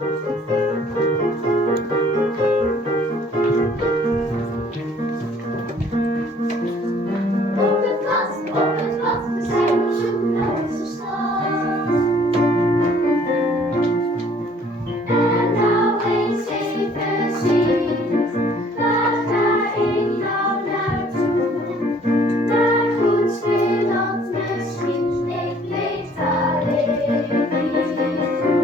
Op het pad, we zijn op zoek naar onze stad. En nou eens even zien, waar ga ik nou naartoe? Naar Groensmeerland misschien, ik weet alleen niet hoe.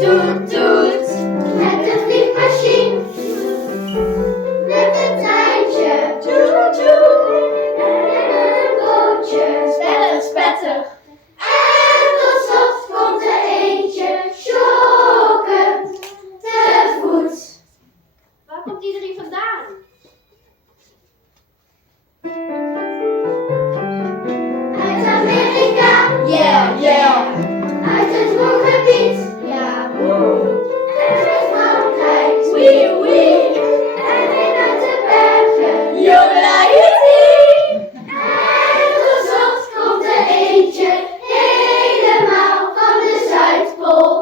toet, toet. Met de vliegmachine. Met het treintje. Toet, toet. En een bootje. Spetter, spetter. En tot slot komt er eentje. Sjokkend te voet. Waar komt iedereen vandaan? Uit Amerika. Yeah, yeah. Uit het Ruhrgebied. Ja, woe. En uit Frankrijk. Oui, oui. En weer uit de bergen. Jodelaïti. En tot slot komt er eentje. Helemaal van de Zuidpool.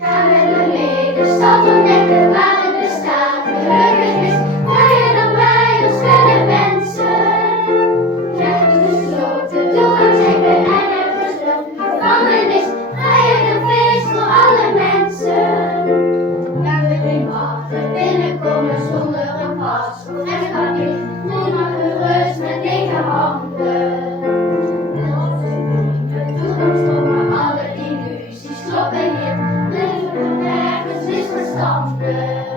Ga met me mee, de stad ontdekken waar het bestaat. Gelukkig is vrijer dan wij ons kunnen wensen. Rechten gesloten, toegang zeker en nergens de gevangenis. Vrijer dan feest voor alle mensen. Laten we geen wachten, binnenkomen zonder een pas of rechtspapier. Nu maar gerust met lege handen. Toekomst maar alle illusies kloppen hier. Leven nergens misverstanden.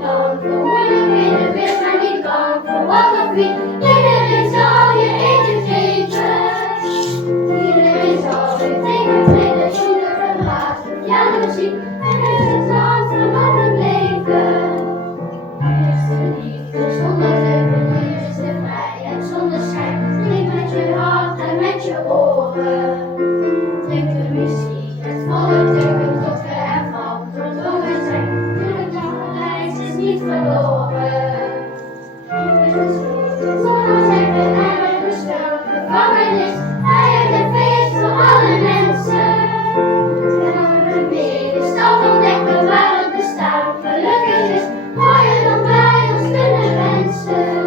Bang voor moeilijkheden, wees maar niet bang voor wat of wie. Iedereen zal je eten geven. Iedereen zal weer tegen vrede zonder verraad of jaloezie. En is het land van het leven. Hier is de liefde zonder twijfel, hier is de vrijheid zonder schijn. Drink met je hart en met je oren. Drink de muziek, het volle teuken tot we ervan doordrongen zijn. De reis is niet verloren. Zonder zeggen en met bestel, gevangenis, vrijheid en feest voor alle mensen. Gaan we mee de stad ontdekken waar het bestaan gelukkig is, mooier dan wij ons kunnen wensen.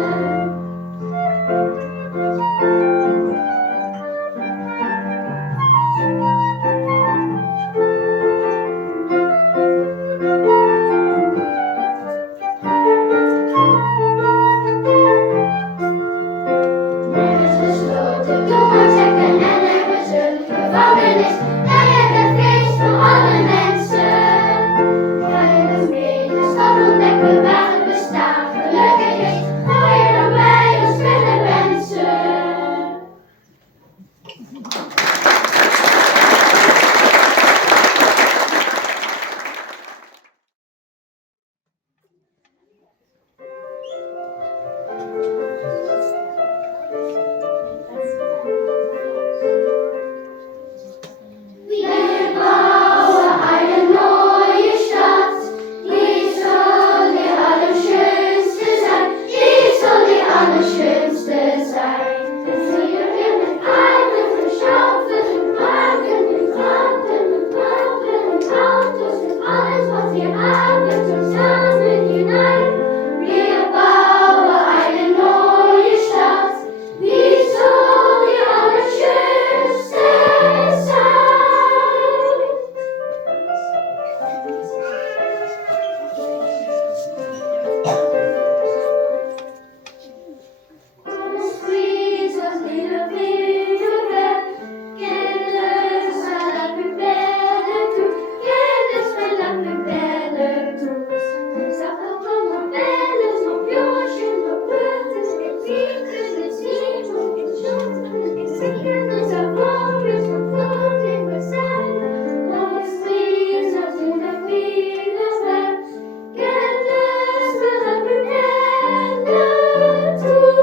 Nergens gesloten, toegang zeggen en nergens een gevangenis. Vrijheid en feest voor alle mensen. Ga je mee de stad ontdekken waar het bestaan gelukkig is, mooier dan wij ons kunnen wensen. Wir bauen eine neue Stadt, die soll die allerschönste sein, die soll die allerschönste sein. Und wir mit Almen, mit Schaufel, mit Wagen, mit Wagen, mit Wagen, mit Autos, mit alles, was wir haben, zusammen hinein. Wir bauen eine neue Stadt, die soll die allerschönste sein. Construire zoals little Villevert, kinders à la plus belle de toutes, kinders à la plus belle de toutes. Nous apportons nos belles, nos pioches, nos puertas, les vitres, les cifres, les choses, les signes, nous avons plus de fautes et de sel. Construire zoals little Villevert, kinders à la plus belle de toutes.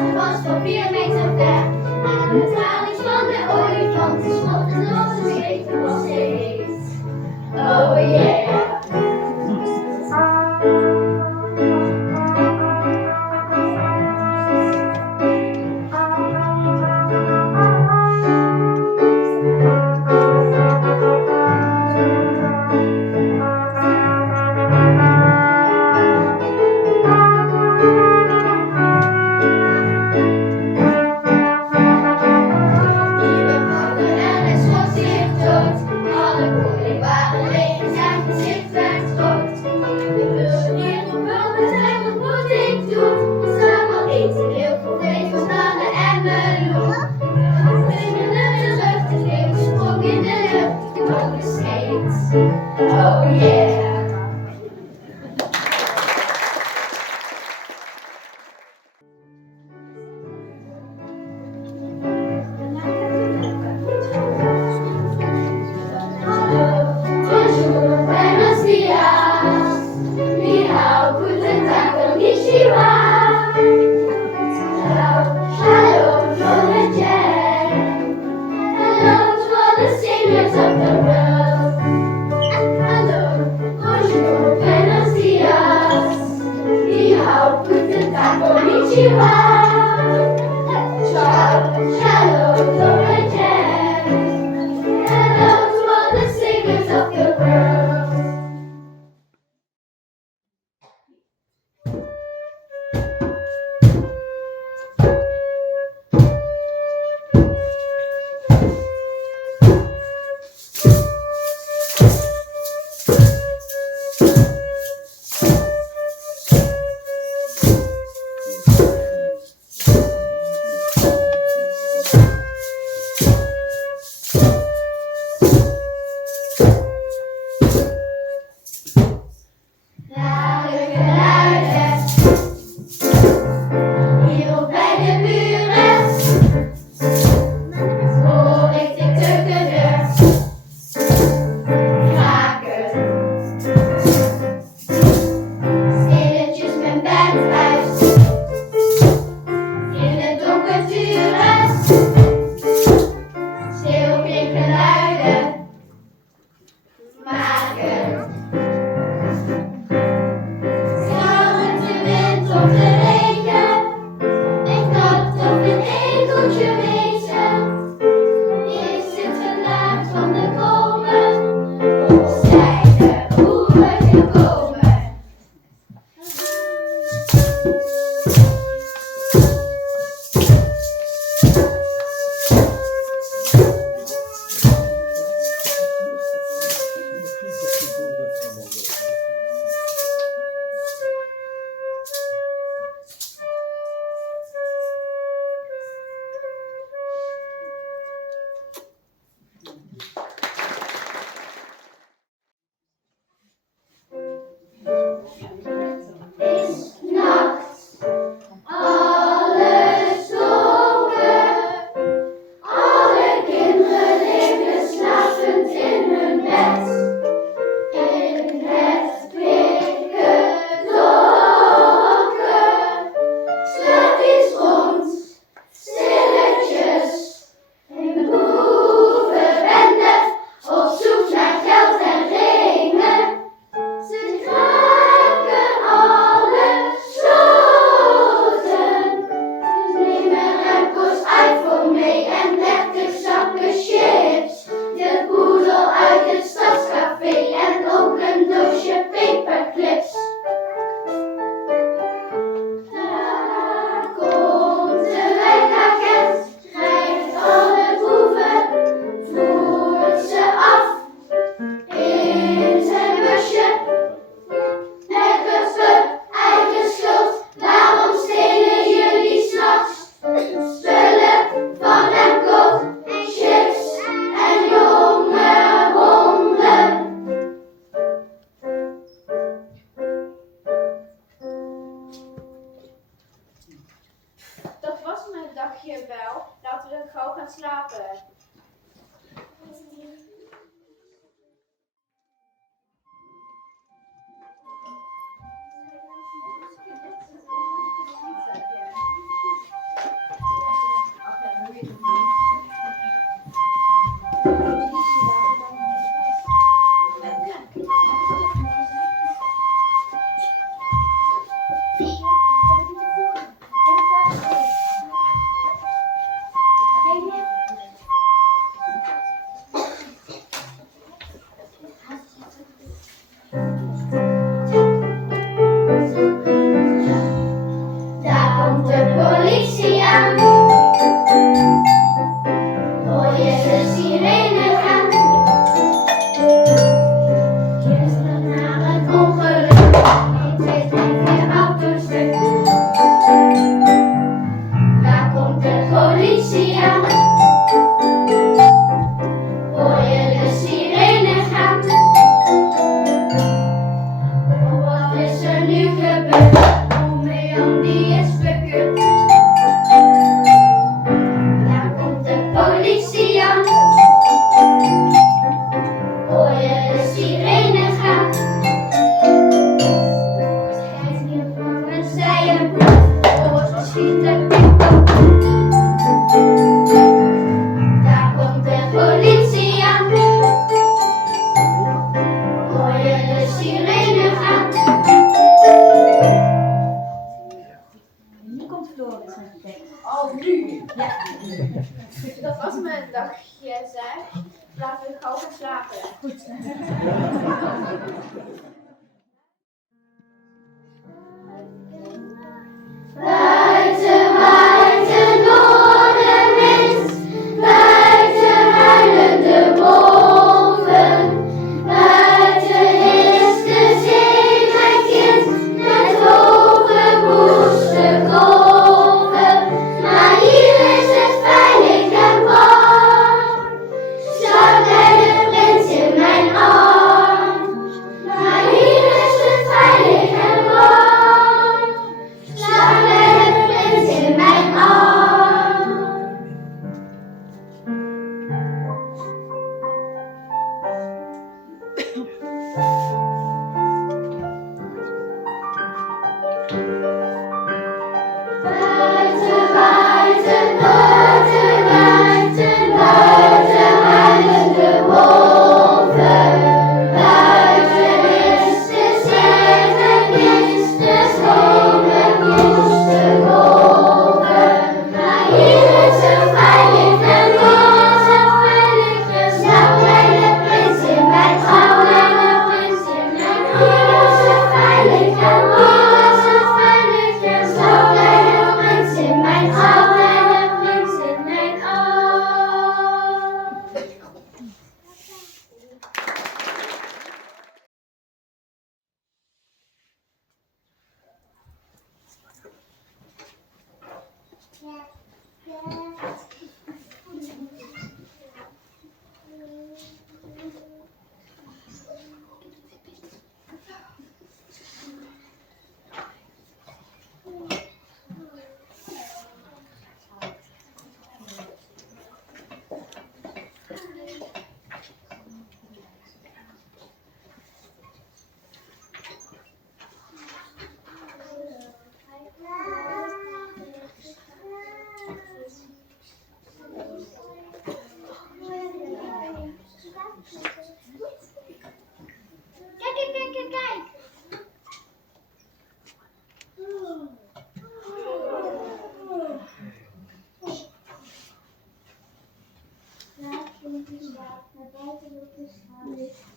water was van 4 meter ver. En de tralies van de olifanten smolten door de schepen was heet. Oh yeah. Oh yeah. Bonjour, buenos días. Ni hao, guten Tag, konnichiwa. Shalom, Lord Jen. Hello to all the saviors of the world. Hello, bonjour, buenos días. Ni hao, guten Tag, konnichiwa. Shalom, Lord Jen. Hello to all the saviors of the world. Hier bij de buren hoor ik de keukendeur kraken. Stilletjes mijn bed uit in het donker vuren. Stil klinken luiden maken. Schouwend de wind op de regen. Ik had op een egeltje wezen. Is het geluid van de bomen? Of zijn de boeren gekomen? Is nacht, alles donker. Alle kinderen liggen slapend in hun bed. In het pikken donker. Sluit iets rond, stilletjes. Een boevenbende op zoek naar geld en ringen. Ze kraken alle sloten. Ze nemen Remco's iPhone mee en 30 zakken chips. De poedel uit het stadscafé en ook een doosje paperclips. Daar komt de wijkagent, grijpt alle boeven, voert ze af in zijn busje. Eigen schuld, waarom stelen jullie s'nachts spullen van Remco, chips en jonge honden? Dat was mijn dagje wel. Laten we gauw gaan slapen. Dat was mijn dagje, zeg. Laten we gauw gaan slapen. Goed. Buiten waait de noordenwind, buiten huilen de wolven, buiten is de zee mijn kind, met hoge woeste golven, maar hier is het veilig en warm, slaap bij de prins in mijn arm, maar hier is het veilig en warm, slaap bij de prins in mijn arm. Buiten waait het noordenwind, buiten huilen de wolven, buiten is de zee mijn kind, de schone woeste golven, maar hier is het veilig en warm, slaap bij de prins in mijn arm, hier is het veilig en warm, slaap bij de prins in mijn arm, prins in mijn arm. Kijk. Naar buiten op de straat.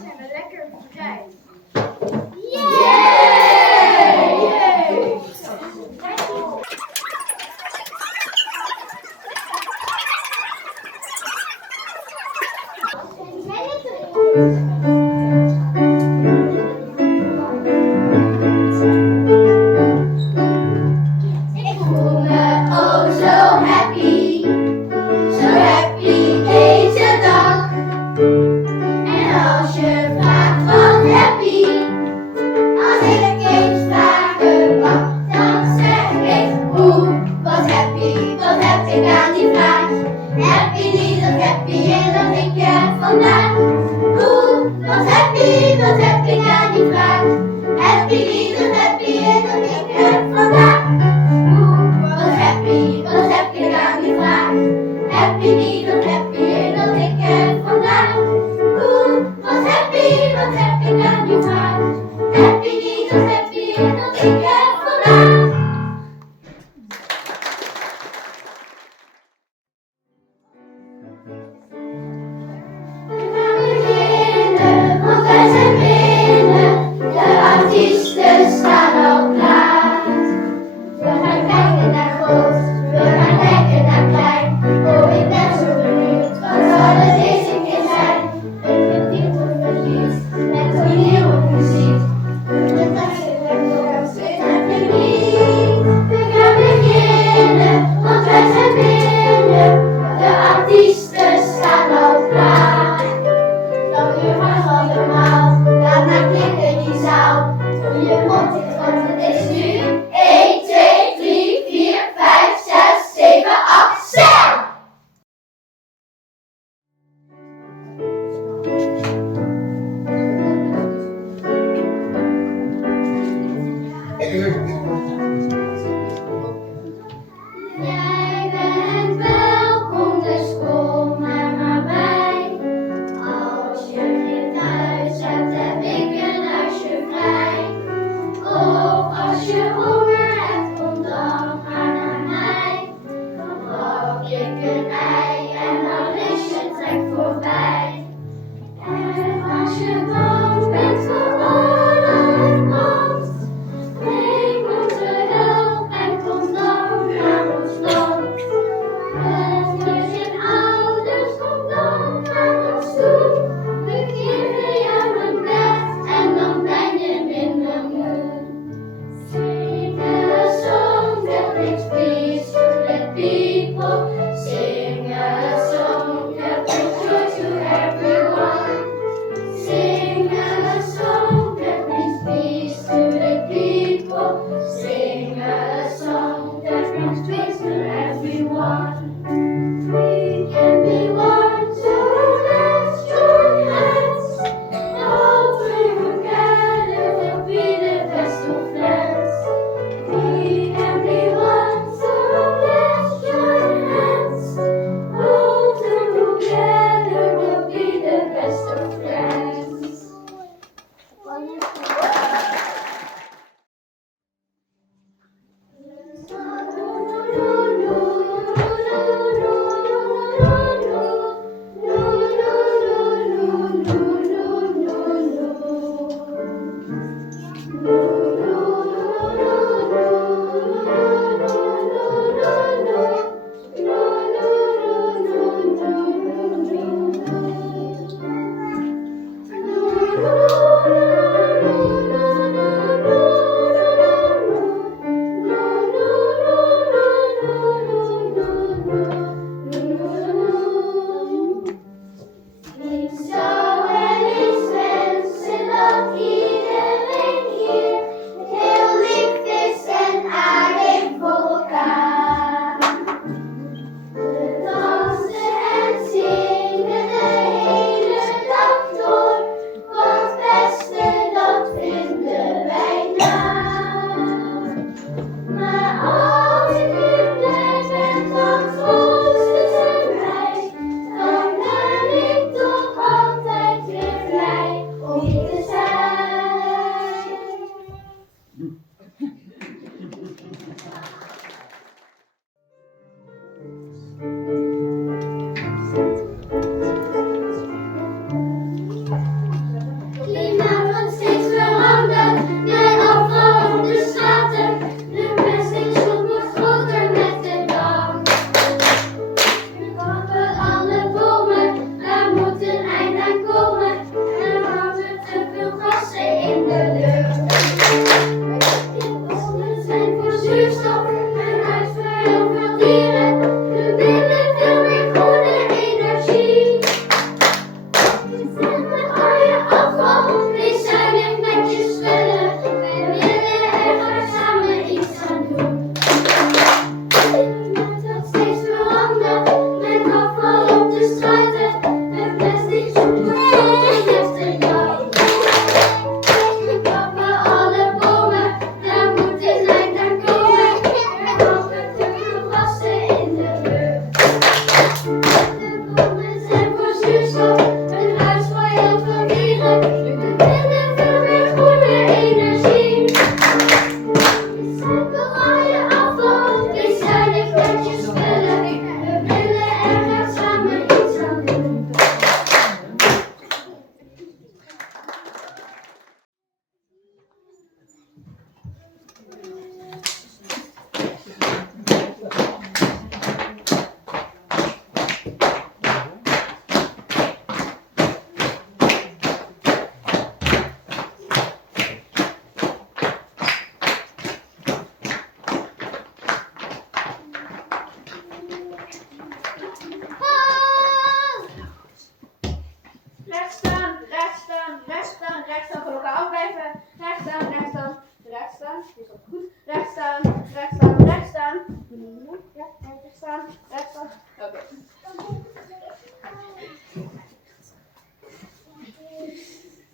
zijn we lekker vrij. Ik voel me oh zo happy deze dag. En als je vraagt wat happy, als ik eens vragen mag, dan zeg ik hoe. Wat heb ik aan die vraag? Happy niet, dat happy en dat ik heb vandaag. Hoe, wat heb ik aan die vraag? Happy niet, dat happy en dat ik heb vandaag. Hoe, wat heb ik aan die vraag? Happy niet, dat happy en dat ik heb vandaag. Hoe, wat heb ik aan die vraag? Happy niet, dat happy en dat ik heb vandaag. We gaan beginnen, want wij zijn binnen. De artiesten staan al klaar. We gaan kijken naar groot, we gaan kijken naar klein. Oh, ik ben zo benieuwd, wat zal het deze keer zijn? Ik ben diep op het lied, met toneel op muziek. De tasje legt op, heb je niet. We gaan beginnen, want wij zijn binnen. De artiesten staan al klaar. Dan weer maar allemaal, laat maar klinken die zaal. Doe je mond dicht, want het is nu 1, 2, 3, 4, 5, 6, 7, 8, 6. Jij bent welkom, dus kom er maar bij. Als je geen thuis hebt, heb ik een huisje vrij. Of als je honger hebt, kom dan maar naar mij. Dan bak ik een ei en dan is je trek voorbij. En als je bang bent voor oorlog en brand, neem onze hulp en kom dan naar ons land. En je geen ouders, kom dan naar ons toe. We geven jou een bed en dan ben je minder moe. Sing a song that brings peace to the people. Sing a song that brings joy to everyone. Sing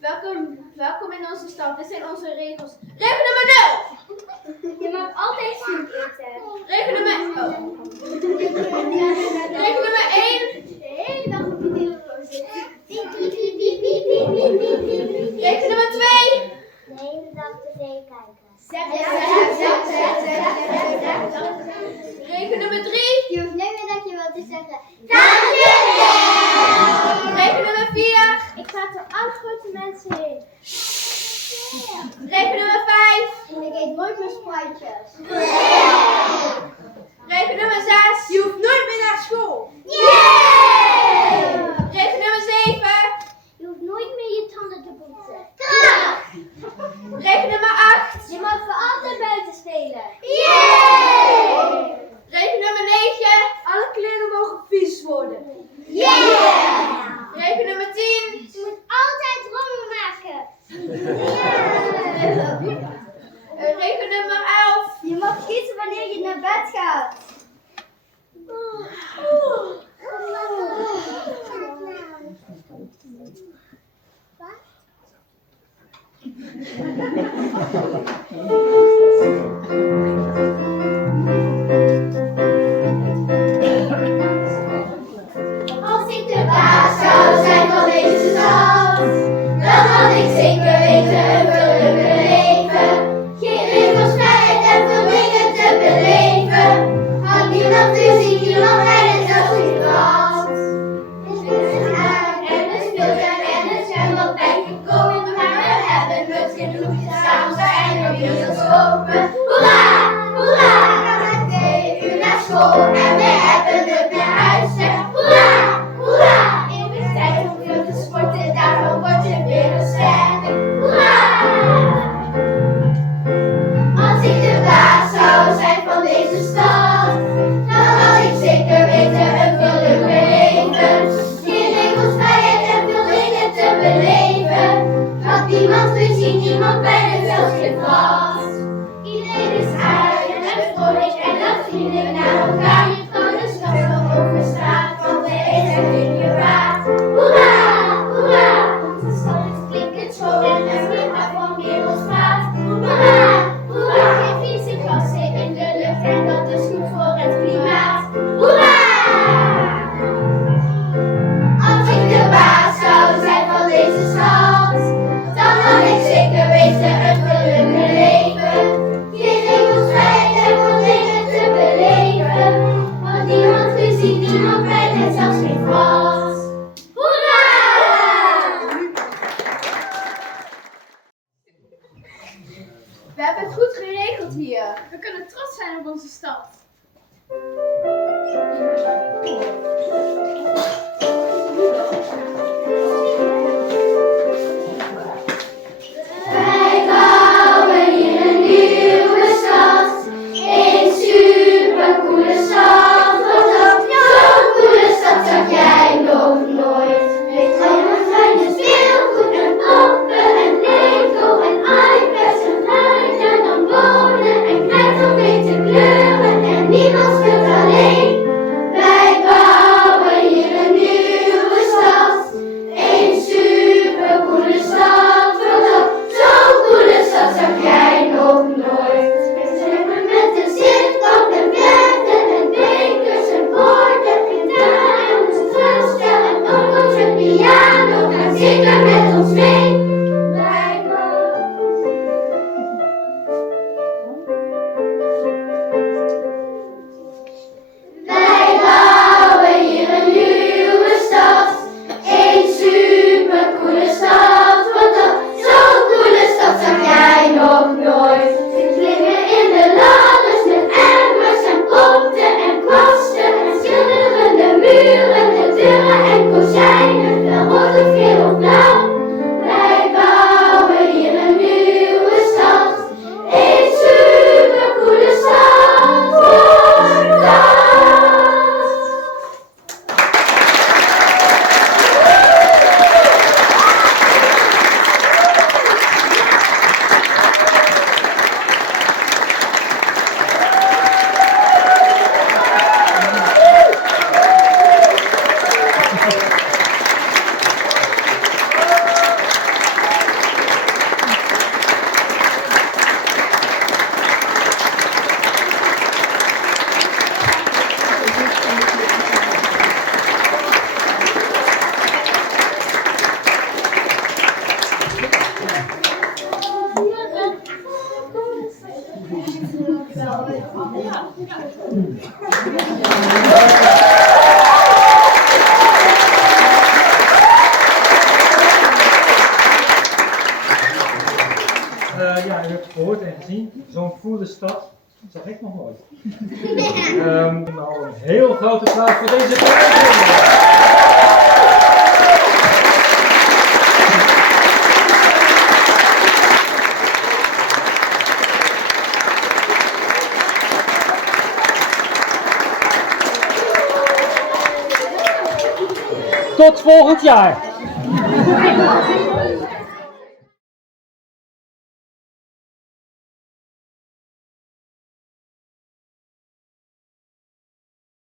Welkom in onze stad. Dit zijn onze regels. Regel nummer 0. Je mag altijd snoep eten. Regel nummer... Regel nummer 1. De hele dag op je telefoon zitten. Regel nummer 2. De hele dag tv kijken. Regel nummer 3. Je hoeft niet meer dankjewel te zeggen. Regel nummer 4. Ik praat door alle grote mensen heen. Regel nummer 5. En ik eet nooit meer spruitjes. Regel nummer 6. Je hoeft nooit meer naar school. Regel nummer 7. Je hoeft nooit meer je tanden te poetsen. Regel nummer 8. Je mag voor altijd buiten spelen. Regel nummer 9. Alle kleren mogen vies worden. Regel nummer 10. Je moet altijd rommel maken. Regel nummer 11. Je mag kiezen wanneer je naar bed gaat. Als ik de baas zou zijn van deze stad, dan had ik zeker weten een gelukkig leven. Geen regels, vrijheid en veel dingen te beleven. Had niemand gezien, niemand bij en zelfs geen brand. En het speeltuin en het zwembad bijgekomen, maar we hebben nooit genoeg. Samen zijn er bioscopen. Hoera, hoera, we gaan 2 uur naar school en we hebben het naar huis. Hoera, hoera, eeuwig tijd om veel te sporten, daarvan word je weer een ster. Hoera! Als ik de baas zou zijn van deze stad, dan had ik zeker weten een gelukkig leven. Geen regels, vrijheid en veel dingen te beleven. Had niemand gezien, niemand bij en zelfs geen vast. Iedereen is aardig en vrolijk en dat vrienden naar elkaar. Je kan de stad wel overstaan, want er is er geen je waard. Hoera, hoera, onze stad is klinkend schoon en er vliegt van Wereldstraat. Hoera, hoera, geen vieze gassen in de lucht en dat is goed voor het klimaat. Hoera! Als ik de baas zou zijn van deze stad, dan had ik zeker weten een gelukkig leven. Geen regels, vrijheid en veel dingen te beleven. Had niemand gezien, niemand bij en zelfs geen vast. Hoera! We hebben het goed geregeld hier. We kunnen trots zijn op onze stad. Wij bouwen hier een nieuwe stad, een supercoole stad. Want op zo'n coole stad zag jij nog nooit. Met allemaal kleine speelgoed en poppen en Lego en iPads en ruiten dan wonen en krijgt dan beter kleuren en niemand speelt alleen. Wij bouwen hier een nieuwe stad, een supercoole stad. Want op zo'n coole stad zag jij nog nooit. We zwemmen met een zitbank en borden en bekers en borden en tuin en een strandspel en ook onze piano gaat zingen met ons mee. Wij bouwen hier een nieuwe stad, een supercoole stad. Want op zo'n coole stad zag jij nog nooit. We klimmen in de ladders met emmers en potten en kwasten en schilderende muren, de deuren en kozijnen, wel rood of geel of blauw. Ja, u hebt gehoord en gezien, zo'n coole stad zag ik nog nooit. Nou, een heel groot applaus voor deze collega's. Tot volgend jaar!